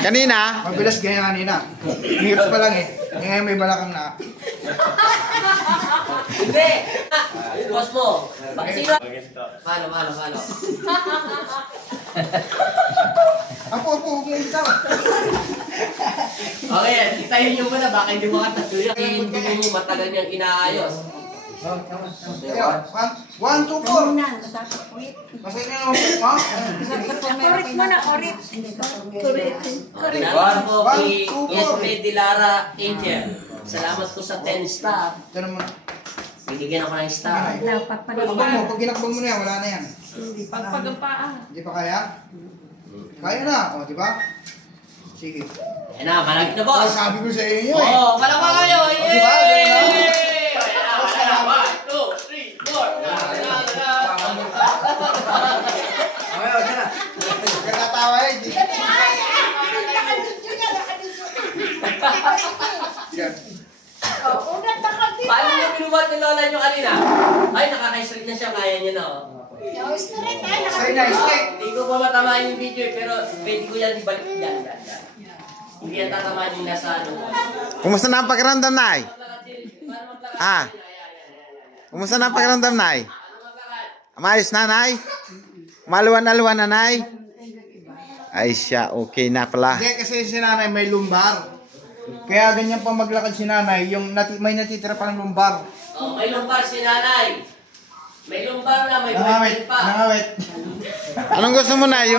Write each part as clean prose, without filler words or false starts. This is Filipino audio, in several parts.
Kanina? Mabilas ganyan kanina. Hips pa lang eh. Ngayon may balakang na. Hindi! Boss mo! Sino? Paano? Apo, huwag mo itaw. Okay yan, itayin nyo muna, baka hindi makatatuloy. Hindi mo matagal niyang inaayos. 1, 2, 4. Masaya na naman mo? Kurit mo na, kurit. Salamat po kay Yesme Dilara Angel. Salamat po sa 10 star. Diyan naman. Binigyan ako ng star. Pag ginakbang mo na yan, wala na yan. Pagpagapaan. Hindi pa kaya? Kaya na, o diba? Sige. Yan na, malapit na boss. Sabi ko sa inyo eh. Oo, palakpa kayo. O diba? Yay! 1, 2, 3, 4. Katatawa eh. Paano niyo pinubat ni Lola niyo kanina? Ay, nakaka-straight na siya. Kaya niya na. Say na, straight. Hindi ko pa matamaan yung video pero pwede ko yan ibalik yan. Hindi yan tatamaan yung nasa ano. Kumusta na ang pakiramdam, Nay? Ah? Kumusta na ang pakiramdam, Nay? Maayos na, Nay? Maluwan-aluwan na, Nay? Ay siya, okay na pala. Hindi, kasi si nanay may lumbar. Kaya ganyan pa maglakad si nanay, yung may natitira pa ng lumbar. Oh, may lumbar si nanay. May lumbar na, may Nangawit, boyfriend pa. nangawit. Anong gusto mo, Nay?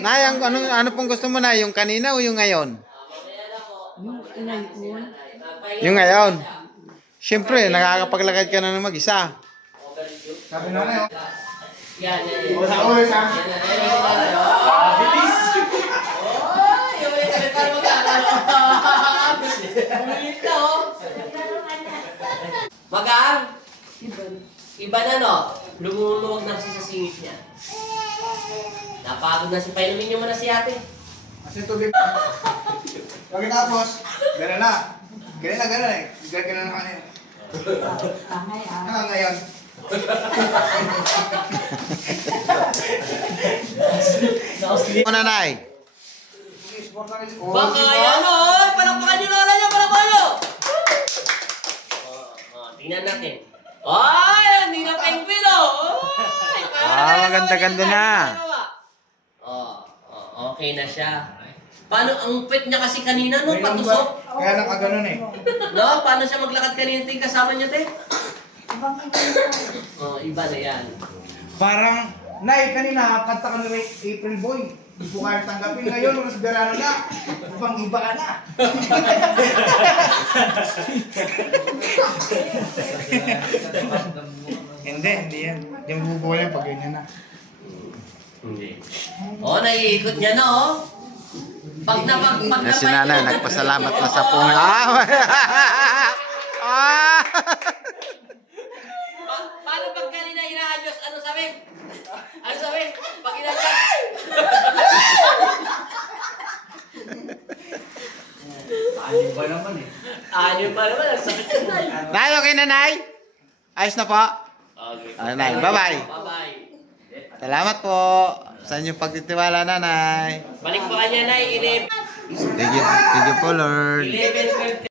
Nay, ano pong gusto mo, Nay? Yung kanina o yung ngayon? Yung ngayon. Siyempre, nakakapaglakad ka na ng mag-isa. Sabi nanay, oh. Yan. O, sa ulo, sa Bilis! Oh, yung may sabi para Bulit na, oh. Magaan? Iba na, no? Lumuluwag na siya sa singit niya. Napagod na si Painumin niyo muna si ate. Kasi tubig. Pagkatapos, gano'n na. Gano'n eh. Gano'n na kanina. Ngayon. Ano, Nay? Baka yan, oh! Palakpakan niyo lola niyo! Palakpakan niyo! Tingnan natin. Ay! Hindi na penguin, oh! Ganda-ganda na. Okay na siya. Paano? Ang pet niya kasi kanina, no? Patusok. Kaya nakaganon eh. No? Paano siya maglakad kanina yung kasama niyo, te? Iba na yan. Parang, Nay, kanina, kanta ka ni April Boy. Hindi po kayo tanggapin. Ngayon, mas berano na. Upang iba ka na. Hindi yan. Hindi mabubuhay pag ganyan na. Hindi. Naiikot niya na, oh. Pag Si Nanay, nagpasalamat na sa punga. Paano pag kanina ina-adjust? Ano sabi? Ano sabi? Pag ina-adjust? Anim ba naman eh? Ano pa naman? Ang sakit na. Nay, okay na, Nay? Ayos na po? Okay. Nay, bye-bye. Bye-bye. Salamat po sa inyong pagtitiwala, Nanay. Balik pa kanya na 11. Thank you po, Lord. 11:30.